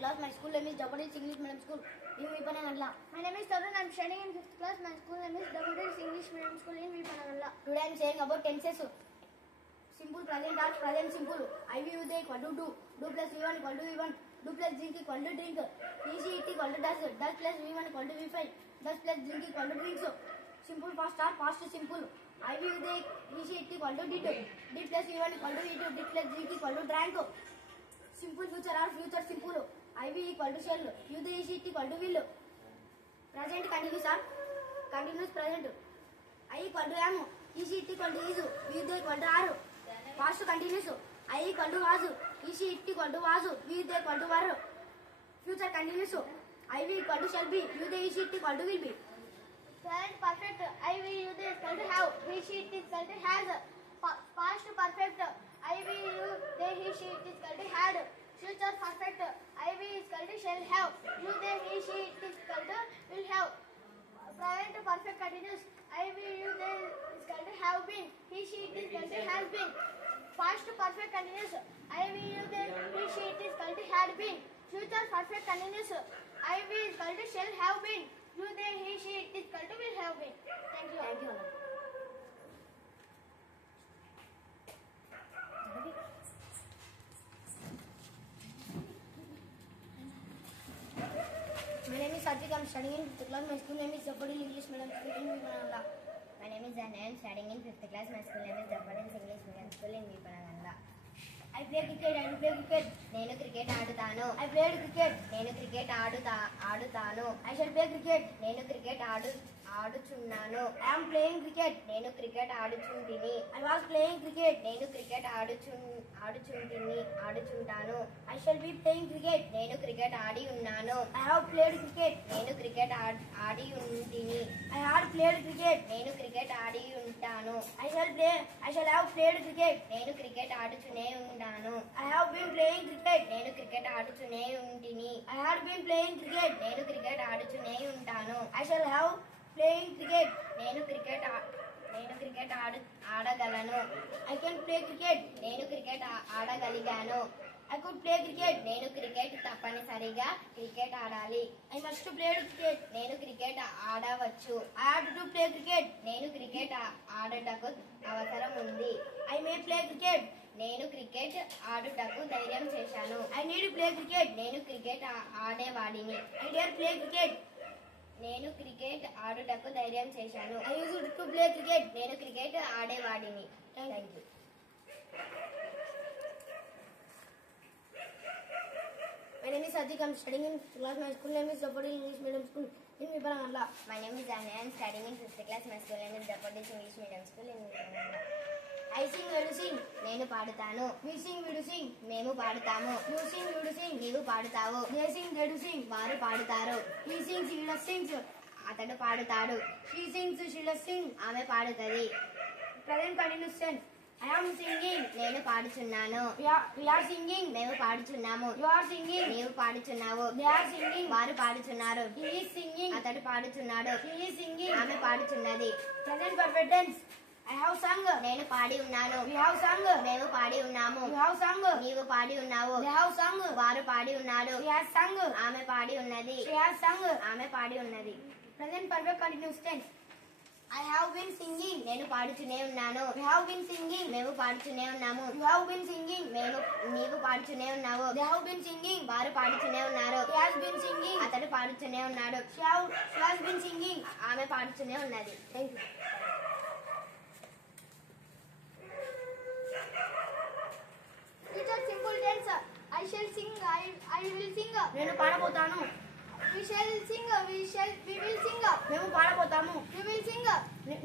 class. My school name is Double English Medium School in Vipanagalla. My name is Tarun. I am studying in 5th class. My school name is Double English Medium School in Vipanagalla. Today I am saying about tenses. Simple present or present simple. I will use equal to do. Do plus V1 equal to V1. Do plus drink equal to drink. Eat equal to does. Does plus V1 equal to V5. Does plus drink equal to drinks. Simple past or past simple. I will use eat equal to did. Did plus V1 equal to V2. Did plus drink equal to drank. Simple future or future simple. I will equal to shall. Use the is equal to will. Present continuous or continuous present. I equal to am. Is equal to is. Use the equal to are. Past continuous. I equal to was. Is equal to was. Use the equal to were. Future continuous. I will equal to shall be. Use the is equal to will be. Present perfect. I will use the equal to have. He she it is equal to has. Past perfect. I will use the he she it is equal to had. Future perfect. I will is equal to shall have. Use the he she it is equal to will have. Present perfect continuous. I will use the is equal to have been. He she it is equal to has been. Past perfect continuous. I will use the he she it is equal to had been. Future perfect continuous. I will is equal to shall have been. Use the he she it is equal to will have been. Thank you. Thank you. My name is Satvik. I am studying in 5th class. My school name is Double English Medium School in Vipanagalla. My name is Anna. I am studying in 5th class. My school name is Double English Medium School in Vipanagalla. I play cricket. I play cricket. నేను cricket ఆడుతాను. I played cricket. నేను cricket ఆడుతాను. I shall play cricket. నేను cricket ఆడుచున్నాను. I am playing cricket. నేను cricket ఆడుచుంటిని. I was playing cricket. నేను cricket ఆడుచుంటాను. I shall be playing cricket. నేను క్రికెట్ ఆడి ఉన్నాను. I have played cricket. నేను క్రికెట్ ఆడి ఉంటిని. I had played cricket. నేను క్రికెట్ ఆడి ఉంటాను. I shall have played cricket. నేను క్రికెట్ ఆడుచునే ఉన్నాను. I have been playing cricket. నేను క్రికెట్ ఆడుచునే ఉంటిని. I had been playing cricket. నేను క్రికెట్ ఆడుచునే ఉంటాను. I shall have playing cricket. నేను క్రికెట్ ఆడగలను. I can play cricket. నేను క్రికెట్ ఆడగలిగాను. I could play cricket. నేను క్రికెట్ తప్పనిసరిగా క్రికెట్ ఆడాలి. I must play cricket. నేను క్రికెట్ ఆడవచ్చు. I had to play cricket. నేను క్రికెట్ ఆడటకు అవసరం ఉంది. I may play cricket. నేను క్రికెట్ ఆడుటకు ధైర్యం చేశాను. I need to play cricket. నేను క్రికెట్ ఆడేవాడిని. I dare play cricket. నేను క్రికెట్ ఆడుటకు ధైర్యం చేశాను. I used to play cricket. నేను క్రికెట్ ఆడేవాడిని. Thank you. My name is Satvik. I am studying in 5th class. My school name is Double English Medium School in Vipanagalla. My name is Anna. I am studying in 5th class. My school name is Double English Medium School in Vipanagalla. I sing, we do sing. నేను పాడుతాను. We sing, we do sing. మేము పాడుతాము. You sing, you do sing. నీవు పాడుతావు. They sing, they do sing. వారు పాడుతారు. He sings, he does sings. అతడు పాడుతాడు. She sings, she does sing. ఆమె పాడుతుంది. Present continuous tense. I am singing. నేను పాడుచున్నాను. We are singing. మేము పాడుచున్నాము. You are singing. నీవు పాడుచున్నావు. They are singing. వారు పాడుచున్నారు. He is singing. అతడు పాడుచున్నాడు. He is singing. ఆమె పాడుచున్నది. Present perfect tense. I have sung. నేను పాడి ఉన్నాను. We have sung. మేము పాడి ఉన్నాము. You have sung. నీవు పాడి ఉన్నావు. They have sung. వారు పాడి ఉన్నారు. He has sung. ఆమె పాడి ఉన్నది. She has sung. ఆమె పాడి ఉన్నది. Present perfect continuous tense. I have been singing. నేను పాడుచునే ఉన్నాను. We have been singing. మేము పాడుచునే ఉన్నాము. You have been singing. నీవు పాడుచునే ఉన్నావు. They have been singing. వారు పాడుచునే ఉన్నారు. He has been singing. అతడు పాడుచునే ఉన్నాడు. She has been singing. ఆమె పాడుచునే ఉన్నది. Thank you. Future simple tense. I shall sing. I will sing. నేను పాడబోతాను. We shall sing. We will sing. మేము పాడబోతాము. You will sing.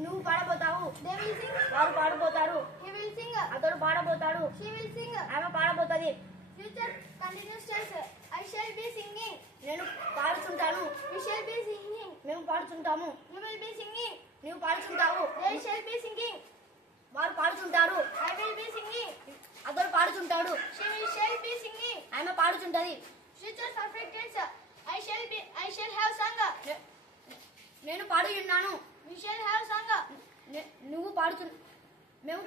నువ్వు పాడబోతావు. They will sing. వారు పాడబోతారు. He will sing. అతడు పాడబోతాడు. She will sing. ఆమె పాడబోతుంది. Future continuous tense. I shall be singing. నేను పాడుచుంటాను. We shall be singing. మేము పాడుచుంటాము. You will be singing. నీవు పాడుచుంటావు. They shall be singing. వారు పాడుచుంటారు. I will be singing. అతడు పాడుచుంటాడు. She shall be singing. ఆమె పాడుచుంటది. Future perfect tense. I shall have sung. నేను పాడి ఉన్నాను. We shall have sung. నువ్వు మేము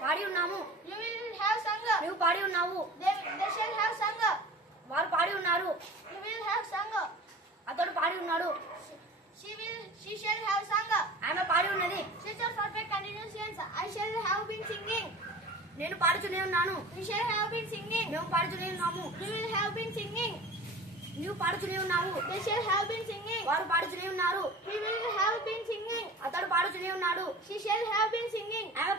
పాడి ఉన్నాము. You will have sung. నువ్వు పాడి ఉన్నావు. They shall have sung. వారు పాడి ఉన్నారు. పాడుతూనే ఉన్నాను. We shall have been singing. మేము పాడుతూనే ఉన్నాము. We will have been singing. నీవు పాడుతూనే ఉన్నావు. They shall have been singing. వారు పాడుతూనే ఉన్నారు. He will have been singing. అతడు పాడుతూనే ఉన్నాడు. She shall have been singing. ఆమె